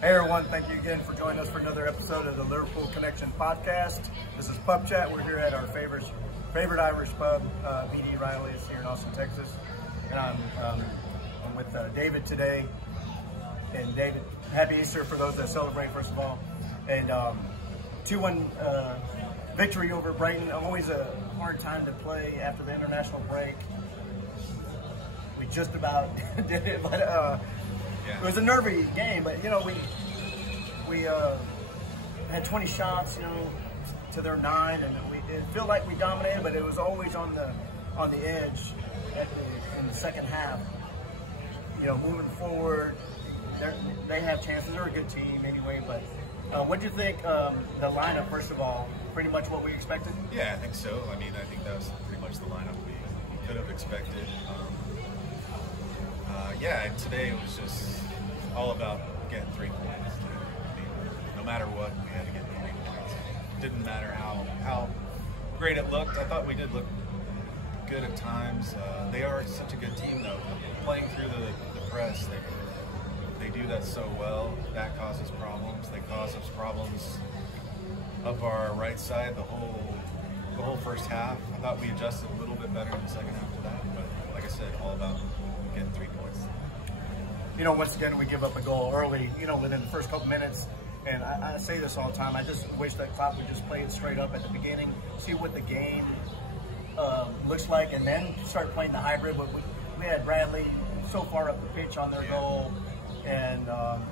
Hey everyone, thank you again for joining us for another episode of the Liverpool Connection podcast. This is Pub Chat. We're here at our favorite Irish pub, BD Riley's here in Austin, Texas. And I'm with David today. And David, happy Easter for those that celebrate, first of all. And 2-1 victory over Brighton. Always a hard time to play after the international break. We just about did it, but it was a nervy game. But you know, we had 20 shots, you know, to their 9, and it felt like we dominated, but it was always on the edge in the second half. You know, moving forward, they have chances. They're a good team anyway. But what do you think? The lineup, first of all, pretty much what we expected. Yeah, I think so. I mean, I think that was pretty much the lineup we could have expected. Yeah, today it was just all about getting 3 points. I mean, no matter what, we had to get 3 points. It didn't matter how great it looked. I thought we did look good at times. They are such a good team, though. Playing through the press, they do that so well. That causes problems. They cause us problems up our right side the whole first half. I thought we adjusted a little bit better in the second half to that, but like I said, all about getting 3 points. You know, once again, we give up a goal early, you know, within the first couple minutes. And I say this all the time. I just wish that Klopp would just play it straight up at the beginning, see what the game looks like, and then start playing the hybrid. But we had Bradley so far up the pitch on their goal, and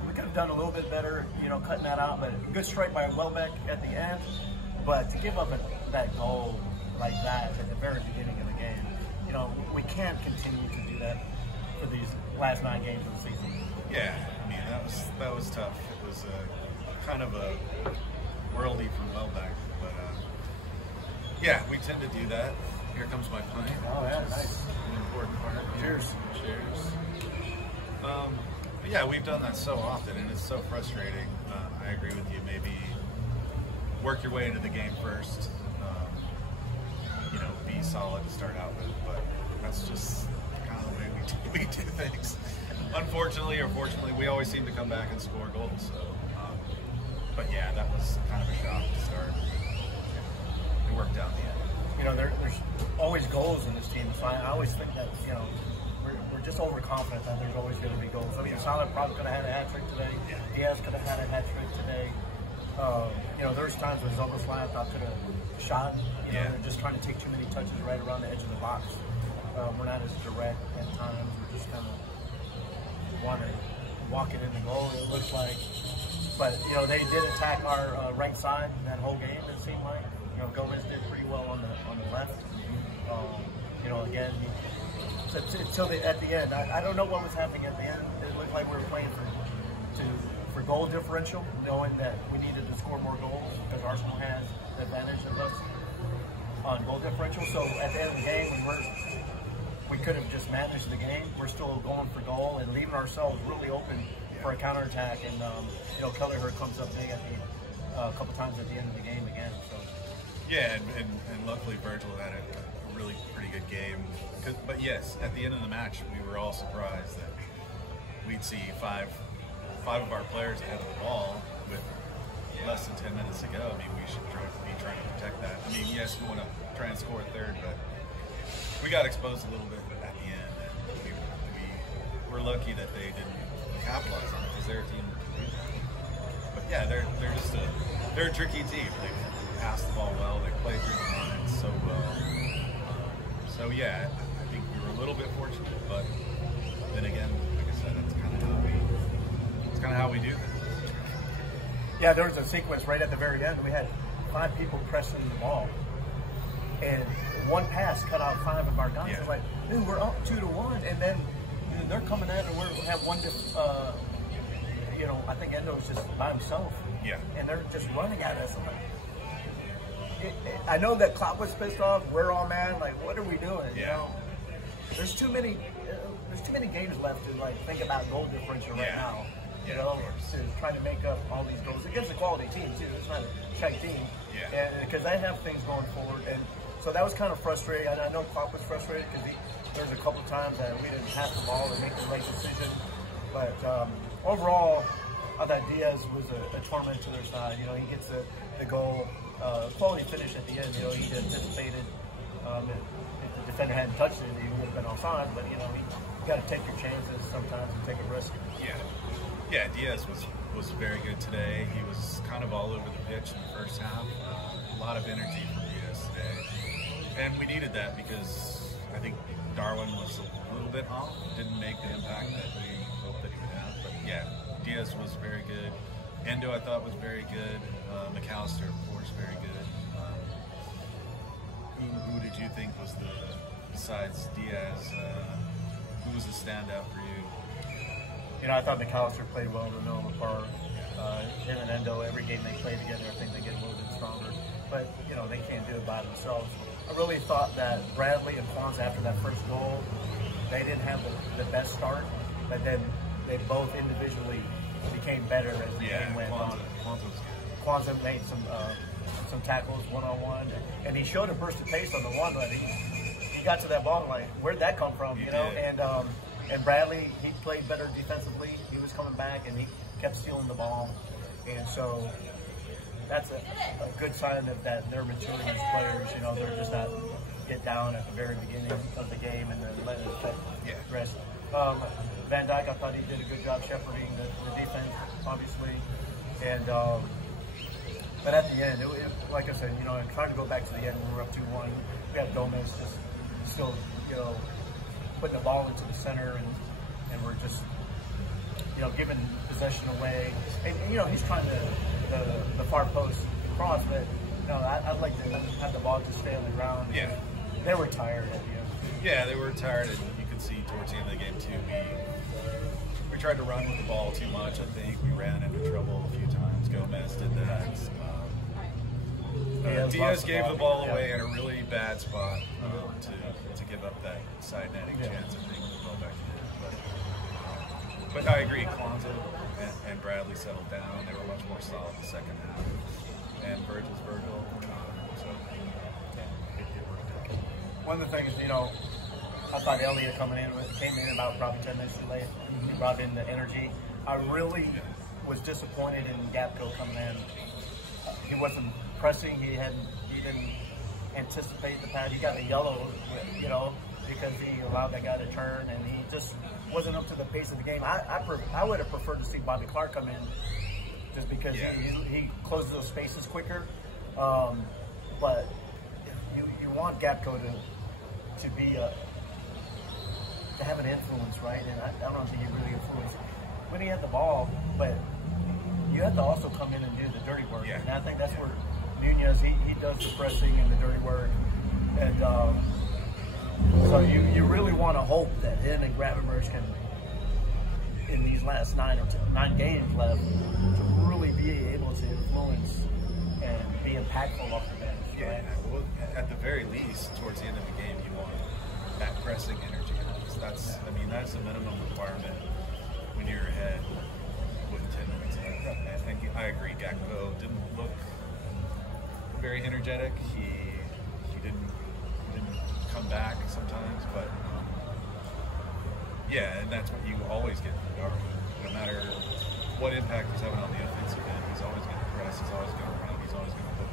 we could have done a little bit better, you know, cutting that out. But a good strike by Welbeck at the end. But to give up that goal like that at the very beginning of the game, you know, we can't continue to do that for these last 9 games of the season. Yeah, I mean, that was tough. It was kind of a worldie from Welbeck, but yeah, we tend to do that. Here comes my pint. Oh yeah, nice. An important part. Cheers. Cheers. But yeah, we've done that so often, and it's so frustrating. I agree with you. Maybe work your way into the game first. You know, be solid to start out with, but that's just kind of the way we do things. Unfortunately or fortunately, we always seem to come back and score goals. So, but yeah, that was kind of a shock to start. It worked out in the end. You know, there's always goals in this team, so I always think that, you know, we're just overconfident that there's always going to be goals. I mean, Salah probably could have had a hat trick today. Diaz could have had a hat trick today. You know, there's times when Zoboslai I thought could have shot. You know, they're just trying to take too many touches right around the edge of the box. We're not as direct at times. We're just kind of want to walk it in the goal, it looks like. But, you know, they did attack our right side that whole game, it seemed like. You know, Gomez did pretty well on the left. You know, again, at the end, I don't know what was happening at the end. It looked like we were playing for goal differential, knowing that we needed to score more goals because Arsenal has the advantage of us on goal differential. So at the end of the game, we could have just managed the game. We're still going for goal and leaving ourselves really open for a counterattack. And you know, Kelleher comes up big a couple times at the end of the game again. So yeah, and luckily Virgil had a really pretty good game. But yes, at the end of the match, we were all surprised that we'd see five of our players ahead of the ball with less than 10 minutes to go. I mean, we should be trying to protect that. I mean, yes, we want to try and score a third, but we got exposed a little bit at the end, and we were lucky that they didn't capitalize on it because they're a team. But yeah, they're a tricky team. They pass the ball well, they play through the lines so well. So yeah, I think we were a little bit fortunate, but then again, like I said, that's kind of how we do things. Yeah, there was a sequence right at the very end. We had 5 people pressing the ball, and one pass cut out 5 of our guys. It's like, dude, we're up 2-1, and then they're coming in, and we have one just, you know, I think Endo's just by himself. Yeah. And they're just running at us. I'm like, I know that Klopp was pissed off. We're all mad. Like, what are we doing? Yeah. You know, there's too many games left to like think about goal differential right now. You know, to try to make up all these goals against a quality team too. It's not a check team. Yeah. And because they have things going forward, and so that was kind of frustrating. I know Klopp was frustrated because there's a couple times that we didn't pass the ball or make the right decision. But overall, I thought Diaz was a torment to their side. You know, he gets the goal, quality finish at the end. You know, he anticipated if the defender hadn't touched it, he would have been offside. But you know, you got to take your chances sometimes and take a risk. Yeah, Diaz was very good today. He was kind of all over the pitch in the first half. A lot of energy from Diaz today, and we needed that because I think Darwin was a little bit off. Didn't make the impact that we hoped that he would have. But yeah, Diaz was very good. Endo, I thought, was very good. McAllister, of course, very good. Who did you think was besides Diaz, who was the standout for you? You know, I thought McAllister played well in the middle of the park. Him and Endo, every game they play together, I think they get a little bit stronger. But, you know, they can't do it by themselves. I really thought that Bradley and Kwanzaa, after that first goal, they didn't have the best start, but then they both individually became better as the game went on. Kwanzaa made some tackles one-on-one, and he showed a burst of pace on the one, but he got to that ball and like, where'd that come from, you know? And Bradley, he played better defensively. He was coming back, and he kept stealing the ball. And so that's a good sign of that they're maturing as players. You know, they're just not get down at the very beginning of the game and then let it affect the rest. Van Dijk, I thought he did a good job shepherding the defense, obviously. And but at the end, it, like I said, you know, I tried to go back to the end when we were up 2-1. We had Gomez just still, you know, putting the ball into the center, and we're just, you know, giving possession away. And you know, he's trying to the far post cross, but you know, I'd like to have the ball just stay on the ground. Yeah, they were tired at the end. Yeah, they were tired, and you could see towards the end of the game too. We tried to run with the ball too much. I think we ran into trouble a few times. Gomez did that. Diaz gave the ball away in a really bad spot to give up that side netting chance. I think the ball back in. But I agree. Kwanzaa and Bradley settled down. They were much more solid in the second half. And Virgil's Virgil. So it worked out. One of the things, you know, I thought Elliott came in about probably 10 minutes too late. He brought in the energy. I really was disappointed in Gapco coming in. He wasn't pressing. He didn't anticipate the pad. He got a yellow, you know, because he allowed that guy to turn, and he just wasn't up to the pace of the game. I would have preferred to see Bobby Clark come in, just because he closes those spaces quicker. But you want Gapco to be to have an influence, right? And I don't think he really influenced when he had the ball, but you have to also come in and do the dirty work. And I think that's where Nunez, he does the pressing and the dirty work. And so you really want to hope that him and Gravenberch can, in these last 9 games left, to really be able to influence and be impactful off the bench. Yeah, well, at the very least, towards the end of the game, you want that pressing energy. I mean, that's the minimum requirement when you're ahead with 10 minutes left. I think I agree. Gakpo didn't look very energetic. He didn't come back sometimes, but yeah, and that's what you always get from Darwin. No matter what impact he's having on the offensive end, he's always going to press. He's always going to run. He's always going to put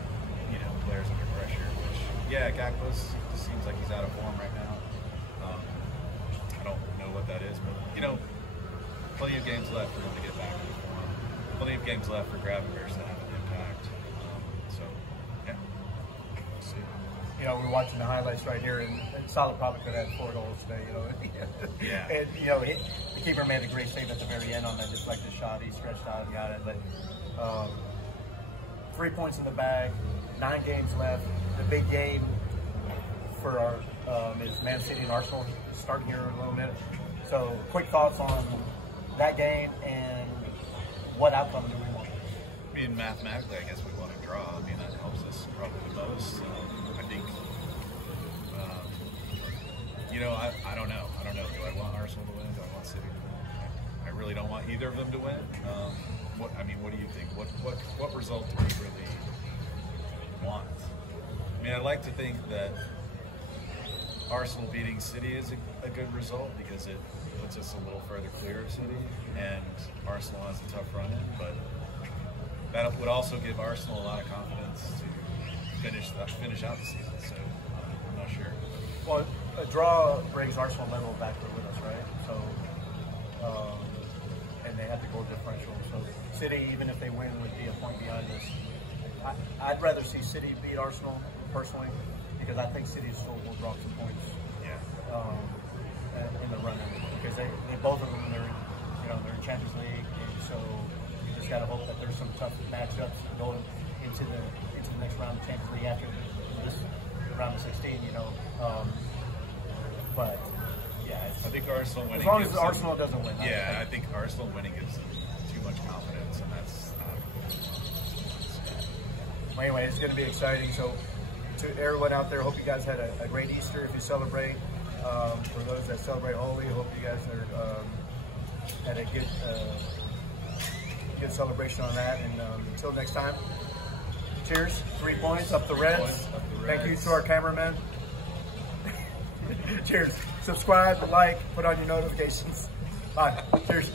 players under pressure. Which Gakpo just seems like he's out of form right now. I don't know what that is, but plenty of games left for him to get back to form. Plenty of games left for Gravenberch to have an impact. So, yeah, we'll see. You know, we're watching the highlights right here, and Salah probably could have had 4 goals today. You know, and the keeper made a great save at the very end on that deflected shot. He stretched out and got it. But 3 points in the bag, 9 games left. The big game for our is Man City and Arsenal starting here in a little minute. So, quick thoughts on that game and what outcome do we want? I mean, mathematically, I guess we want to draw. I mean, that helps us probably the most. I think, I don't know. Do I want Arsenal to win? Do I want City to win? I really don't want either of them to win. What do you think? What result do we really want? I mean, I like to think that Arsenal beating City is a good result because it puts us a little further clear of City, and Arsenal has a tough run in, but that would also give Arsenal a lot of confidence to finish out the season. So I'm not sure. Well, a draw brings Arsenal level back there with us, right? So, and they have the goal differential. So City, even if they win, would be a point behind us. I'd rather see City beat Arsenal personally, because I think City still will drop some points. Yeah. In the run, because they both of them they're in Champions League, and so you just got to hope that there's some tough matchups going into the next round of Champions League after this round of 16. But yeah, I think Arsenal winning. As long as Arsenal doesn't win. Yeah, I think Arsenal winning gives them too much confidence, and that's not well, anyway, it's going to be exciting. So to everyone out there, hope you guys had a great Easter if you celebrate. For those that celebrate Holy, hope you guys had a good celebration on that. And until next time, cheers. 3 points up the Reds. Thank you to our cameraman. Cheers. Subscribe, like, put on your notifications. Bye. Cheers.